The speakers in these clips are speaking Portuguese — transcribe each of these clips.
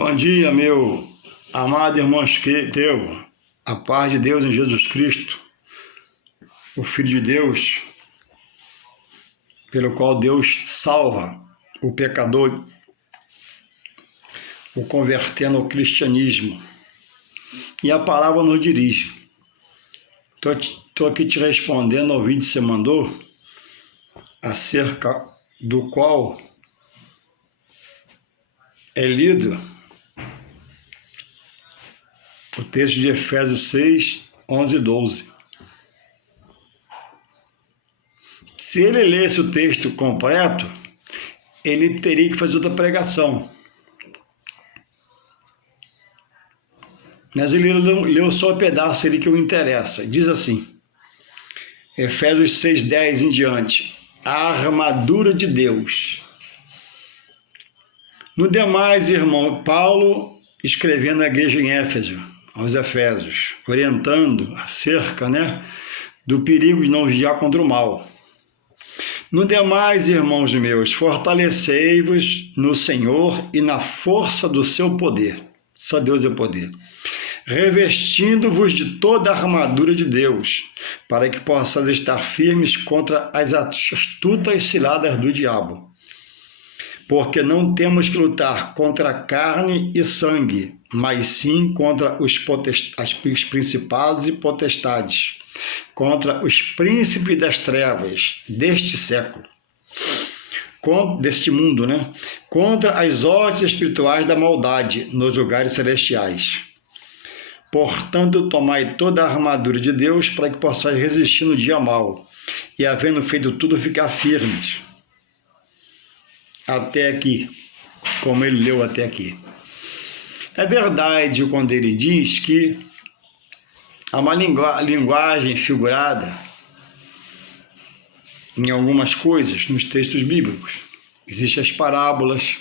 Bom dia, meu amado irmão teu, a paz de Deus em Jesus Cristo, o Filho de Deus, pelo qual Deus salva o pecador, o convertendo ao cristianismo. E a palavra nos dirige. Estou aqui te respondendo ao vídeo que você mandou, acerca do qual é lido o texto de Efésios 6, 11 e 12. Se ele lesse o texto completo, ele teria que fazer outra pregação. Mas ele leu só um pedaço ali que o interessa. Diz assim, Efésios 6, 10 em diante, a armadura de Deus. No demais, irmão, Paulo escrevendo à igreja em Éfeso, aos Efésios, orientando acerca, do perigo de não vigiar contra o mal. No demais, irmãos meus, fortalecei-vos no Senhor e na força do seu poder. Só Deus é poder. Revestindo-vos de toda a armadura de Deus, para que possais estar firmes contra as astutas ciladas do diabo. Porque não temos que lutar contra carne e sangue, mas sim contra os principados e potestades, contra os príncipes das trevas deste século, deste mundo, contra as hostes espirituais da maldade nos lugares celestiais. Portanto, tomai toda a armadura de Deus para que possais resistir no dia mau, e havendo feito tudo, ficar firmes. Até aqui, como ele leu até aqui. É verdade quando ele diz que há uma linguagem figurada em algumas coisas nos textos bíblicos. Existem as parábolas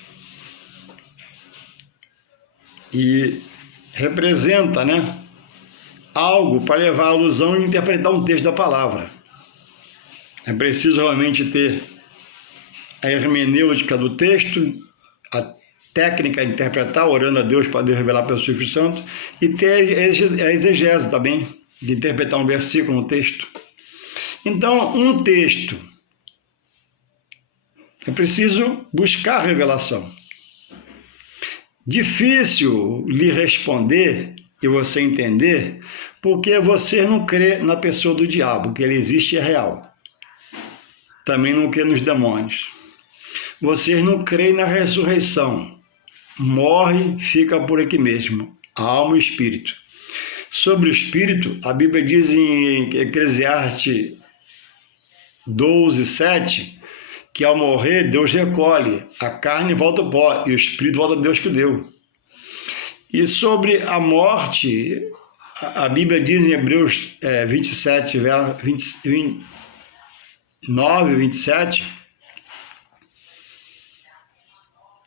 e representa, algo para levar a alusão e interpretar um texto da palavra. É preciso realmente ter a hermenêutica do texto, a técnica de interpretar, orando a Deus para Deus revelar pelo Espírito Santo, e ter a exegese também, de interpretar um versículo no texto. Então, um texto, é preciso buscar a revelação. Difícil lhe responder e você entender, porque você não crê na pessoa do diabo, que ele existe e é real. Também não crê nos demônios. Vocês não creem na ressurreição. Morre, fica por aqui mesmo, a alma e o espírito. Sobre o espírito, a Bíblia diz em Eclesiastes 12, 7, que ao morrer, Deus recolhe, a carne volta ao pó e o espírito volta a Deus que o deu. E sobre a morte, a Bíblia diz em Hebreus 27, 29 e 27,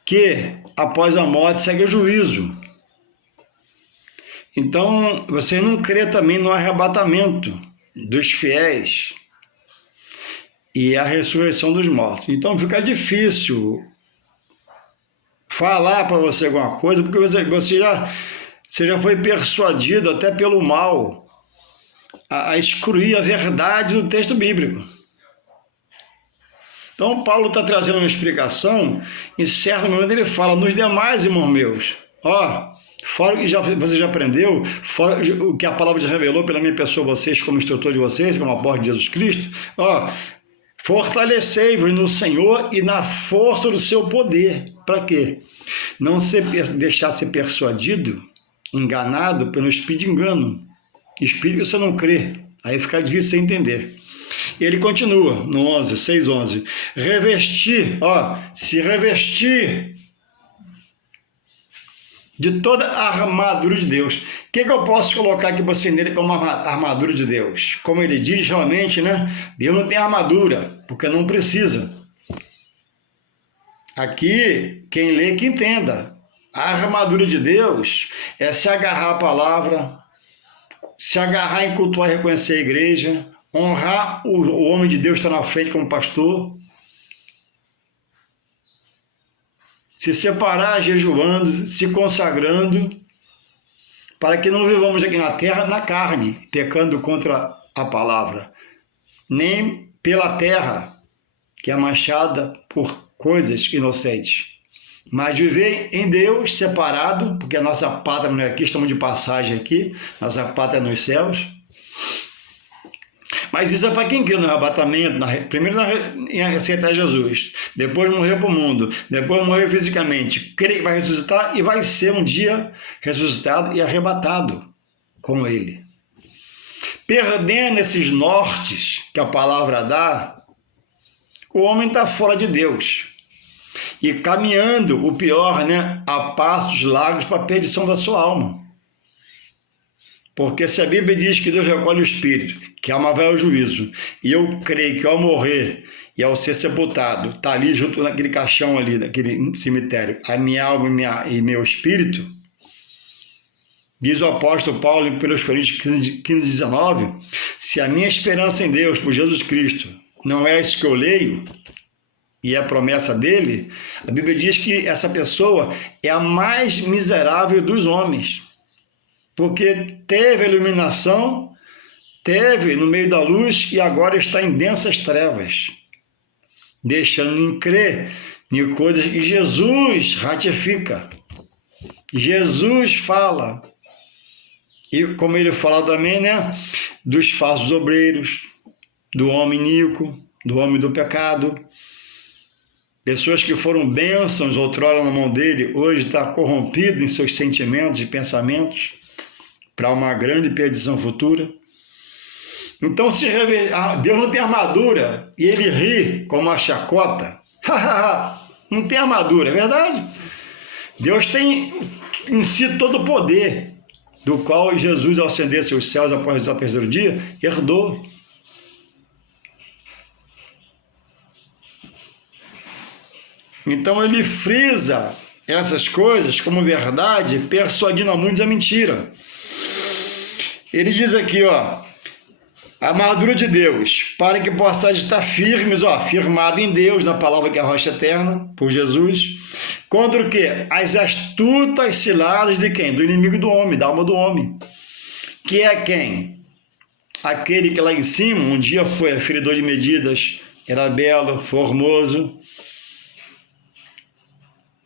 que após a morte segue o juízo. Então, você não crê também no arrebatamento dos fiéis e a ressurreição dos mortos. Então, fica difícil falar para você alguma coisa, porque você já foi persuadido até pelo mal a excluir a verdade do texto bíblico. Então, Paulo está trazendo uma explicação, em certo momento ele fala, nos demais, irmãos meus, fora o que você já aprendeu, fora o que a palavra já revelou pela minha pessoa, vocês como instrutor de vocês, como apóstolo de Jesus Cristo, fortalecei-vos no Senhor e na força do seu poder. Para quê? Não deixar ser persuadido, enganado pelo espírito de engano. Espírito que você não crê, aí fica difícil você entender. E ele continua no 11, 6, 11. Se revestir de toda a armadura de Deus. O que eu posso colocar aqui para você nele como armadura de Deus? Como ele diz, realmente, Deus não tem armadura, porque não precisa. Aqui, quem lê, que entenda. A armadura de Deus é se agarrar à palavra, se agarrar em cultuar e reconhecer a igreja, honrar o homem de Deus que está na frente como pastor, se separar jejuando, se consagrando, para que não vivamos aqui na terra na carne, pecando contra a palavra, nem pela terra, que é manchada por coisas inocentes, mas viver em Deus separado, porque a nossa pátria não é aqui, estamos de passagem aqui, nossa pátria é nos céus. Mas isso é para quem crê no arrebatamento, primeiro em aceitar Jesus, depois morrer para o mundo, depois morrer fisicamente, crê que vai ressuscitar e vai ser um dia ressuscitado e arrebatado com ele. Perdendo esses nortes que a palavra dá, o homem está fora de Deus e caminhando, o pior, né, a passos largos para a perdição da sua alma. Porque se a Bíblia diz que Deus recolhe o espírito, que a alma vai ao juízo, e eu creio que ao morrer e ao ser sepultado, está ali junto naquele caixão ali, naquele cemitério, a minha alma e meu espírito, diz o apóstolo Paulo em 1 Coríntios 15, 19, se a minha esperança em Deus, por Jesus Cristo, não é isso que eu leio, e é a promessa dele, a Bíblia diz que essa pessoa é a mais miserável dos homens, porque teve a iluminação, teve no meio da luz e agora está em densas trevas, deixando de crer em coisas que Jesus ratifica. Jesus fala, e como ele fala também, né, dos falsos obreiros, do homem iníquo, do homem do pecado, pessoas que foram bênçãos outrora na mão dele, hoje está corrompido em seus sentimentos e pensamentos, para uma grande perdição futura. Então, Deus não tem armadura e ele ri como uma chacota. Não tem armadura, é verdade? Deus tem em si todo o poder, do qual Jesus, ao ascender seus céus após o terceiro dia, herdou. Então ele frisa essas coisas como verdade, persuadindo a muitos a mentira. Ele diz aqui, ó, a armadura de Deus, para que possais estar firmes, ó, firmado em Deus, na palavra que é a rocha eterna, por Jesus, contra o quê? As astutas ciladas de quem? Do inimigo do homem, da alma do homem. Que é quem? Aquele que lá em cima, um dia foi aferidor de medidas, era belo, formoso,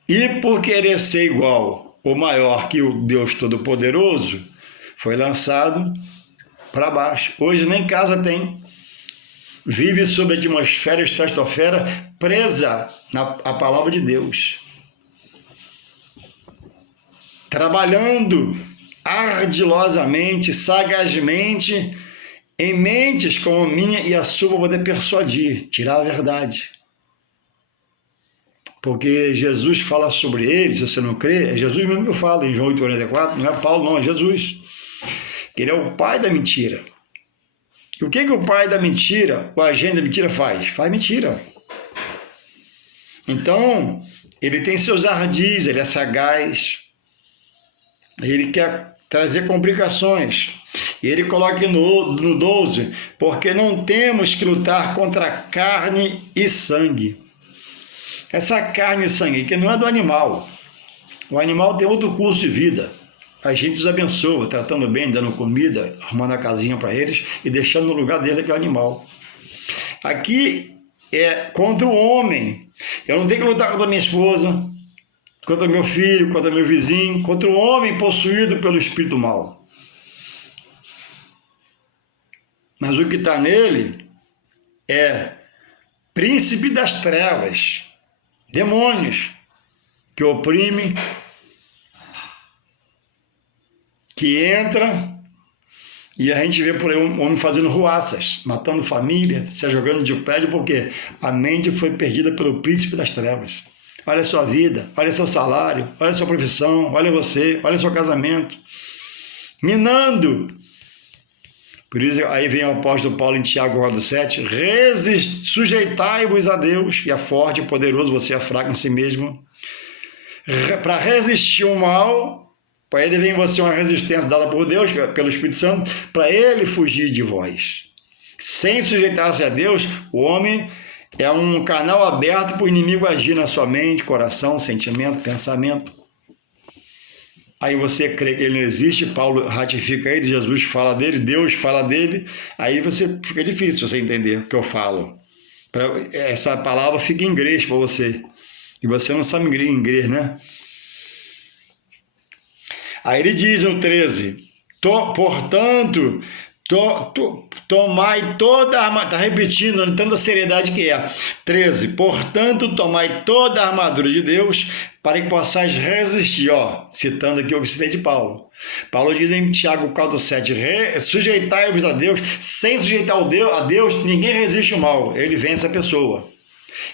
e por querer ser igual ou maior que o Deus Todo-Poderoso, foi lançado para baixo. Hoje nem casa tem. Vive sob a atmosfera e estratosfera, presa à palavra de Deus. Trabalhando ardilosamente, sagazmente, em mentes como a minha e a sua, para poder persuadir, tirar a verdade. Porque Jesus fala sobre ele, se você não crê, é Jesus mesmo que fala em João 8,44, não é Paulo, não, é Jesus. Ele é o pai da mentira. E o que o pai da mentira, o agente da mentira faz? Faz mentira. Então, ele tem seus ardis, ele é sagaz, ele quer trazer complicações. E ele coloca no 12, porque não temos que lutar contra carne e sangue. Essa carne e sangue, que não é do animal. O animal tem outro curso de vida. A gente os abençoa, tratando bem, dando comida, arrumando a casinha para eles e deixando no lugar dele que é o animal. Aqui é contra o homem. Eu não tenho que lutar contra a minha esposa, contra meu filho, contra meu vizinho, contra o homem possuído pelo espírito mau. Mas o que está nele é príncipe das trevas, demônios que oprimem, que entra e a gente vê por aí um homem fazendo ruaças, matando família, se jogando de prédio, porque a mente foi perdida pelo príncipe das trevas. Olha a sua vida, olha seu salário, olha a sua profissão, olha você, olha seu casamento, minando. Por isso, aí vem o apóstolo Paulo em Tiago 4,7, sujeitai-vos a Deus, que é forte e poderoso, você é fraco em si mesmo, para resistir ao mal. Para ele vem em você uma resistência dada por Deus, pelo Espírito Santo, para ele fugir de vós. Sem sujeitar-se a Deus, o homem É um canal aberto para o inimigo agir na sua mente, coração, sentimento, pensamento. Aí você crê que ele não existe, Paulo ratifica ele, Jesus fala dele, Deus fala dele, aí fica difícil você entender o que eu falo. Essa palavra fica em inglês para você, e você não sabe inglês, né? Aí ele diz no 13, portanto, tomai toda a armadura, está repetindo, de tanta seriedade que é. 13, portanto, tomai toda a armadura de Deus para que possais resistir, citando aqui o que citei de Paulo. Paulo diz em Tiago 4,7, sujeitai-vos a Deus, sem sujeitar a Deus, ninguém resiste o mal, ele vence a pessoa.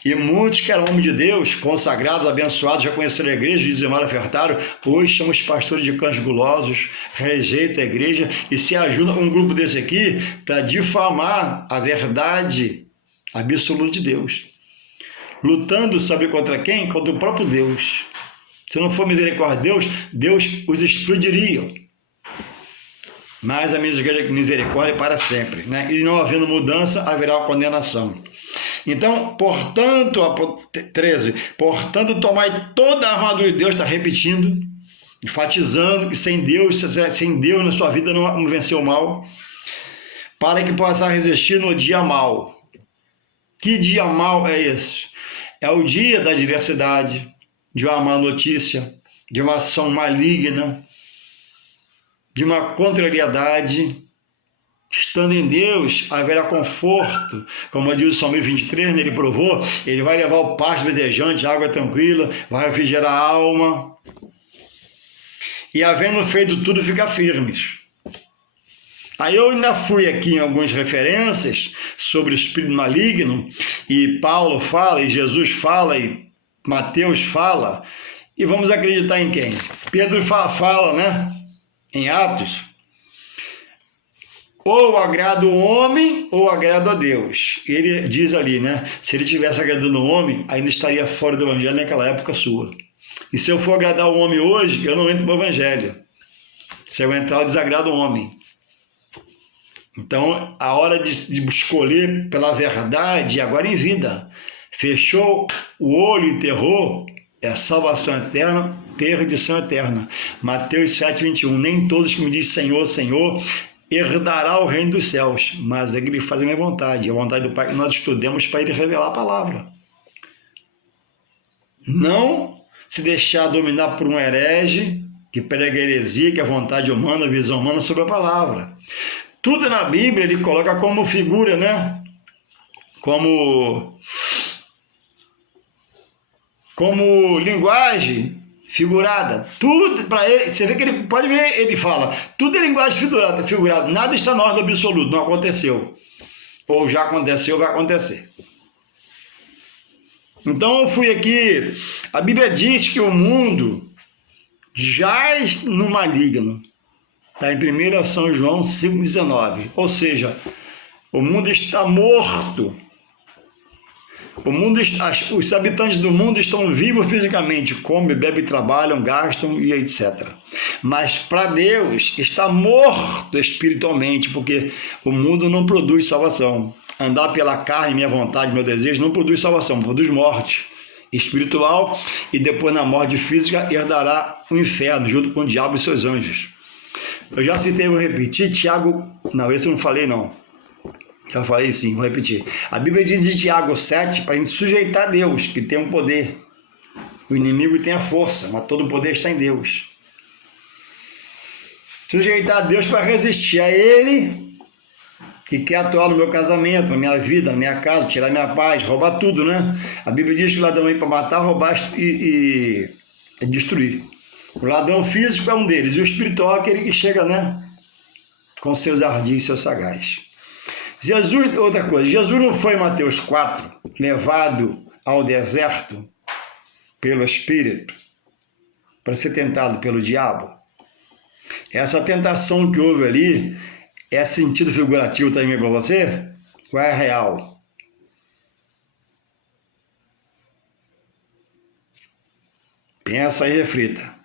E muitos que eram homens de Deus, consagrados, abençoados, já conheceram a igreja, diz Emmanuel Fertaro, hoje são os pastores de cães gulosos, rejeitam a igreja e se ajudam com um grupo desse aqui para difamar a verdade absoluta de Deus. Lutando, sabe contra quem? Contra o próprio Deus. Se não for misericórdia de Deus, Deus os explodiria. Mas a misericórdia é para sempre, né? E não havendo mudança, haverá uma condenação. Então, portanto, 13, portanto, tomai toda a armadura de Deus, está repetindo, enfatizando que sem Deus na sua vida não venceu o mal, para que possa resistir no dia mau. Que dia mau é esse? É o dia da adversidade, de uma má notícia, de uma ação maligna, de uma contrariedade. Estando em Deus, haverá conforto, como diz o Salmo 23, ele provou, ele vai levar o pasto verdejante, água tranquila, vai refrigerar a alma. E havendo feito tudo, ficar firmes. Aí eu ainda fui aqui em algumas referências sobre o espírito maligno, e Paulo fala, e Jesus fala, e Mateus fala, e vamos acreditar em quem? Pedro fala, né? Em Atos, ou agrada o homem, ou agrada a Deus. Ele diz ali, né? Se ele estivesse agradando o homem, ainda estaria fora do evangelho naquela época sua. E se eu for agradar o homem hoje, eu não entro no evangelho. Se eu entrar, eu desagrado o homem. Então, a hora de escolher pela verdade, agora em vida. Fechou o olho, enterrou, é salvação eterna, perdição eterna. Mateus 7,21. Nem todos que me dizem Senhor, Senhor, herdará o reino dos céus, mas é que ele faz a minha vontade, a vontade do Pai que nós estudemos para ele revelar a palavra. Não se deixar dominar por um herege que prega heresia, que é a vontade humana, a visão humana sobre a palavra. Tudo na Bíblia ele coloca como figura, né? Como linguagem figurada, tudo para ele, você vê que ele pode ver, ele fala, tudo é linguagem figurada, nada está na ordem absoluta, não aconteceu, ou já aconteceu, vai acontecer. Então eu fui aqui, a Bíblia diz que o mundo jaz no maligno, está em 1 São João 5,19, ou seja, o mundo está morto. Os habitantes do mundo estão vivos fisicamente, comem, bebem, trabalham, gastam e etc. Mas para Deus está morto espiritualmente, porque o mundo não produz salvação. Andar pela carne, minha vontade, meu desejo, não produz salvação, produz morte espiritual, e depois na morte física herdará o inferno, junto com o diabo e seus anjos. Eu já citei, vou repetir, Tiago, não, esse eu não falei não. Já falei sim, vou repetir. A Bíblia diz em Tiago 7 para a gente sujeitar a Deus, que tem um poder. O inimigo tem a força, mas todo o poder está em Deus. Sujeitar a Deus para resistir a Ele, que quer atuar no meu casamento, na minha vida, na minha casa, tirar minha paz, roubar tudo, né? A Bíblia diz que o ladrão vem para matar, roubar e destruir. O ladrão físico é um deles, e o espiritual é aquele que chega, né? Com seus ardis e seus sagazes. Jesus, outra coisa, Jesus não foi em Mateus 4 levado ao deserto pelo Espírito para ser tentado pelo diabo? Essa tentação que houve ali é sentido figurativo também para você? Ou é real? Pensa e reflita.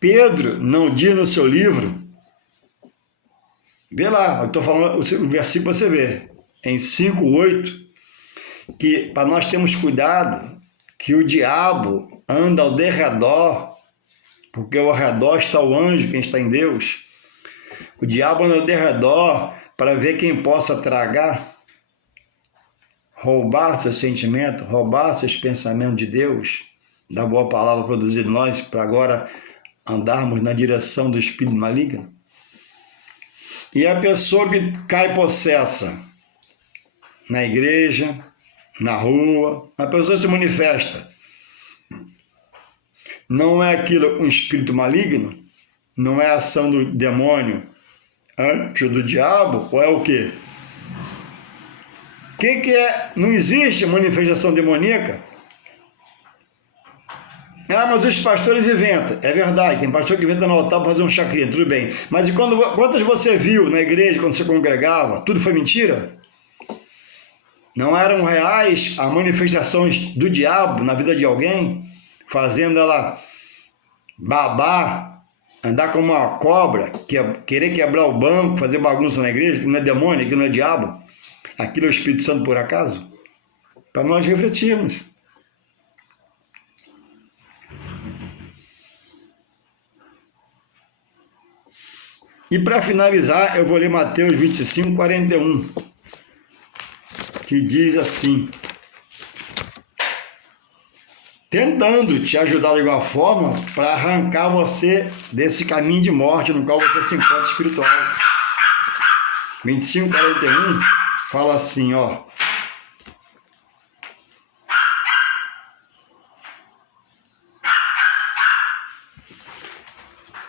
Pedro não diz no seu livro, vê lá, eu estou falando o versículo para você ver, em 5:8, que para nós termos cuidado, que o diabo anda ao derredor, porque ao redor está o anjo, quem está em Deus. O diabo anda ao derredor para ver quem possa tragar, roubar seus sentimentos, roubar seus pensamentos de Deus, da boa palavra produzida em nós, para agora andarmos na direção do espírito maligno. E a pessoa que cai possessa na igreja, na rua, a pessoa se manifesta. Não é aquilo um espírito maligno? Não é a ação do demônio, anjo do diabo? Ou é o quê? O que é? Não existe manifestação demoníaca? Ah, mas os pastores inventam. É verdade, tem pastor que inventa no altar para fazer um chacrinha, tudo bem. Mas e quantas você viu na igreja, quando você congregava? Tudo foi mentira? Não eram reais as manifestações do diabo na vida de alguém, fazendo ela babar, andar como uma cobra, querer quebrar o banco, fazer bagunça na igreja, que não é demônio, que não é diabo? Aquilo é o Espírito Santo por acaso? Para nós refletirmos. E para finalizar, eu vou ler Mateus 25, 41, que diz assim: tentando te ajudar de alguma forma para arrancar você desse caminho de morte no qual você se encontra espiritual. 25, 41 fala assim, ó.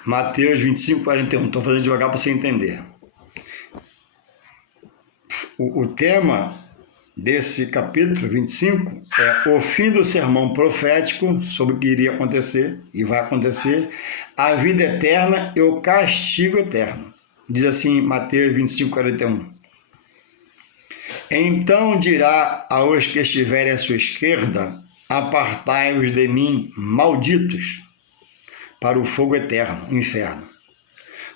Mateus 25, 41. Estou fazendo devagar para você entender. O tema desse capítulo 25 é o fim do sermão profético sobre o que iria acontecer e vai acontecer, a vida eterna e o castigo eterno. Diz assim Mateus 25, 41. Então dirá aos que estiverem à sua esquerda: apartai-vos de mim, malditos, para o fogo eterno, o inferno.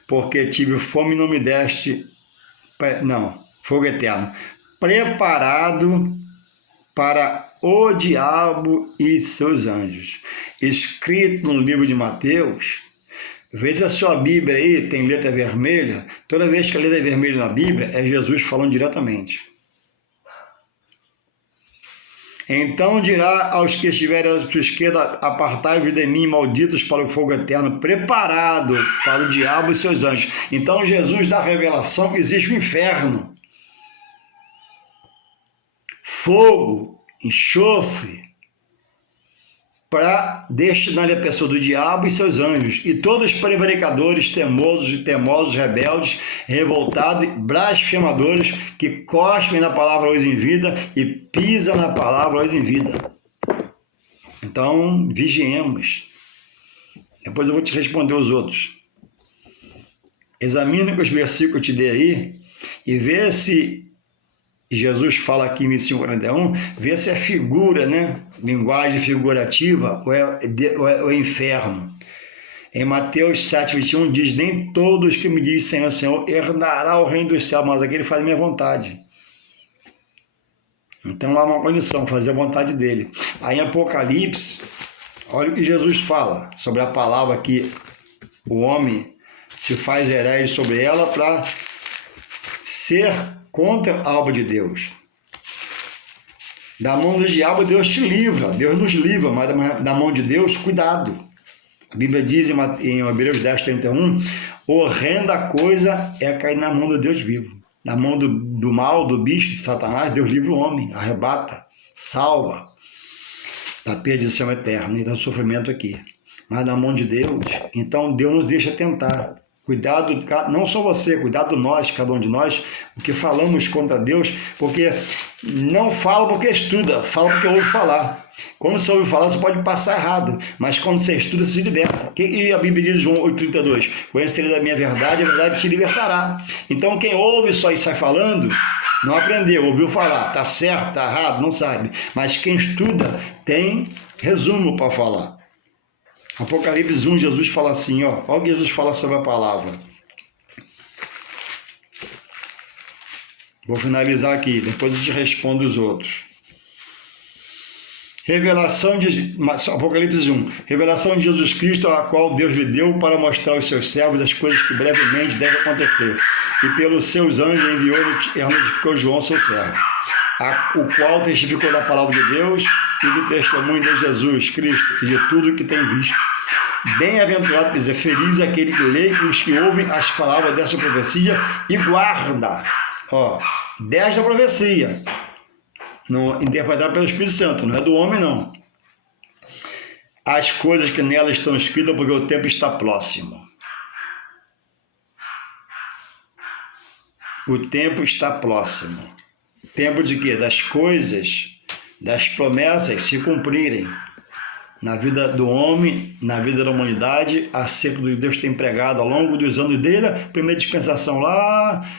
Porque tive fome e não me deste... Não, fogo eterno. Preparado para o diabo e seus anjos. Escrito no livro de Mateus. Vê se a sua Bíblia aí tem letra vermelha. Toda vez que a letra é vermelha na Bíblia, é Jesus falando diretamente. Então dirá aos que estiverem à sua esquerda: apartai-vos de mim, malditos, para o fogo eterno, preparado para o diabo e seus anjos. Então Jesus dá a revelação que existe o inferno. Fogo, enxofre, para destinar a pessoa do diabo e seus anjos, e todos os prevaricadores, temosos, rebeldes, revoltados, blasfemadores, que cospem na palavra hoje em vida e pisam na palavra hoje em vida. Então, vigiemos. Depois eu vou te responder os outros. Examine os versículos que eu te dei aí e vê se Jesus fala aqui em 25:41, vê se é figura, né? Linguagem figurativa ou é inferno. Em Mateus 7:21 diz: nem todos que me dizem Senhor, Senhor, herdará o reino dos céus, mas aquele faz a minha vontade. Então há uma condição, fazer a vontade dele. Aí em Apocalipse, olha o que Jesus fala sobre a palavra que o homem se faz herege sobre ela para ser contra a obra de Deus. Da mão do diabo Deus te livra, Deus nos livra, mas da mão de Deus, cuidado. A Bíblia diz em Hebreus 10:31, horrenda coisa é cair na mão do Deus vivo. Na mão do mal, do bicho, de Satanás, Deus livra o homem, arrebata, salva da perdição eterna e do sofrimento aqui. Mas na mão de Deus, então Deus nos deixa tentar. Cuidado, não só você, cuidado nós, cada um de nós, o que falamos contra Deus, porque não fala porque estuda, fala porque ouve falar. Quando você ouve falar, você pode passar errado, mas quando você estuda, você se liberta. E a Bíblia diz em João 8,32, conhecereis a minha verdade, a verdade te libertará. Então quem ouve só e sai falando, não aprendeu, ouviu falar, está certo, está errado, não sabe. Mas quem estuda tem resumo para falar. Apocalipse 1, Jesus fala assim, olha o que Jesus fala sobre a palavra. Vou finalizar aqui, depois eu te respondo os outros. Revelação de Apocalipse 1. Revelação de Jesus Cristo, a qual Deus lhe deu para mostrar aos seus servos as coisas que brevemente devem acontecer. E pelos seus anjos enviou e notificou João, seu servo, o qual testificou da palavra de Deus e do testemunho de Jesus Cristo e de tudo que tem visto. Bem-aventurado, quer dizer, feliz aquele que lê e os que ouvem as palavras dessa profecia e guarda, desta profecia, interpretada pelo Espírito Santo, não é do homem não, as coisas que nela estão escritas, porque o tempo está próximo. O tempo está próximo. Tempo de quê? Das coisas, das promessas se cumprirem na vida do homem, na vida da humanidade, acerca do que Deus tem pregado ao longo dos anos desde a primeira dispensação lá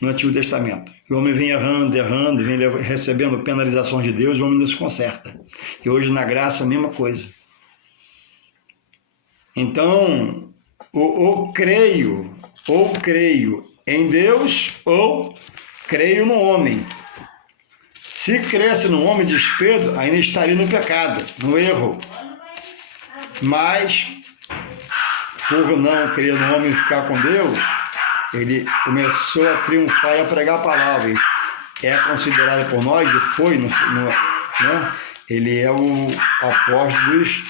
no Antigo Testamento. O homem vem errando, vem recebendo penalizações de Deus, o homem não se conserta. E hoje na graça a mesma coisa. Então, ou creio em Deus, ou creio no homem. Se cresce no homem de Pedro, ainda estaria no pecado, no erro. Mas, por não crer no homem e ficar com Deus, ele começou a triunfar e a pregar a palavra. É considerado por nós, e foi, né? Ele é o apóstolo dos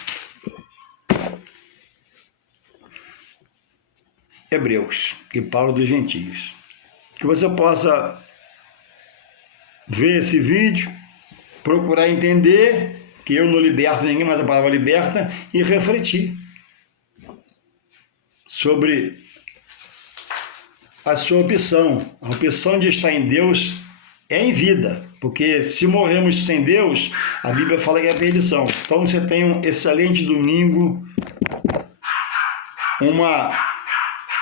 hebreus e Paulo dos gentios. Que você possa ver esse vídeo, procurar entender que eu não liberto ninguém, mas a palavra liberta, e refletir sobre a sua opção. A opção de estar em Deus é em vida, porque se morremos sem Deus, a Bíblia fala que é perdição. Então você tem um excelente domingo, uma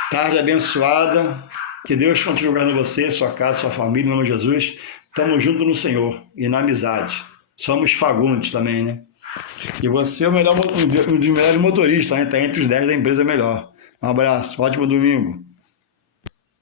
tarde abençoada, que Deus continue guardando você, sua casa, sua família, em nome de Jesus. Estamos juntos no Senhor e na amizade. Somos fagundes também, né? E você é um dos melhores motoristas, né? Está entre os 10 da empresa melhor. Um abraço, ótimo domingo.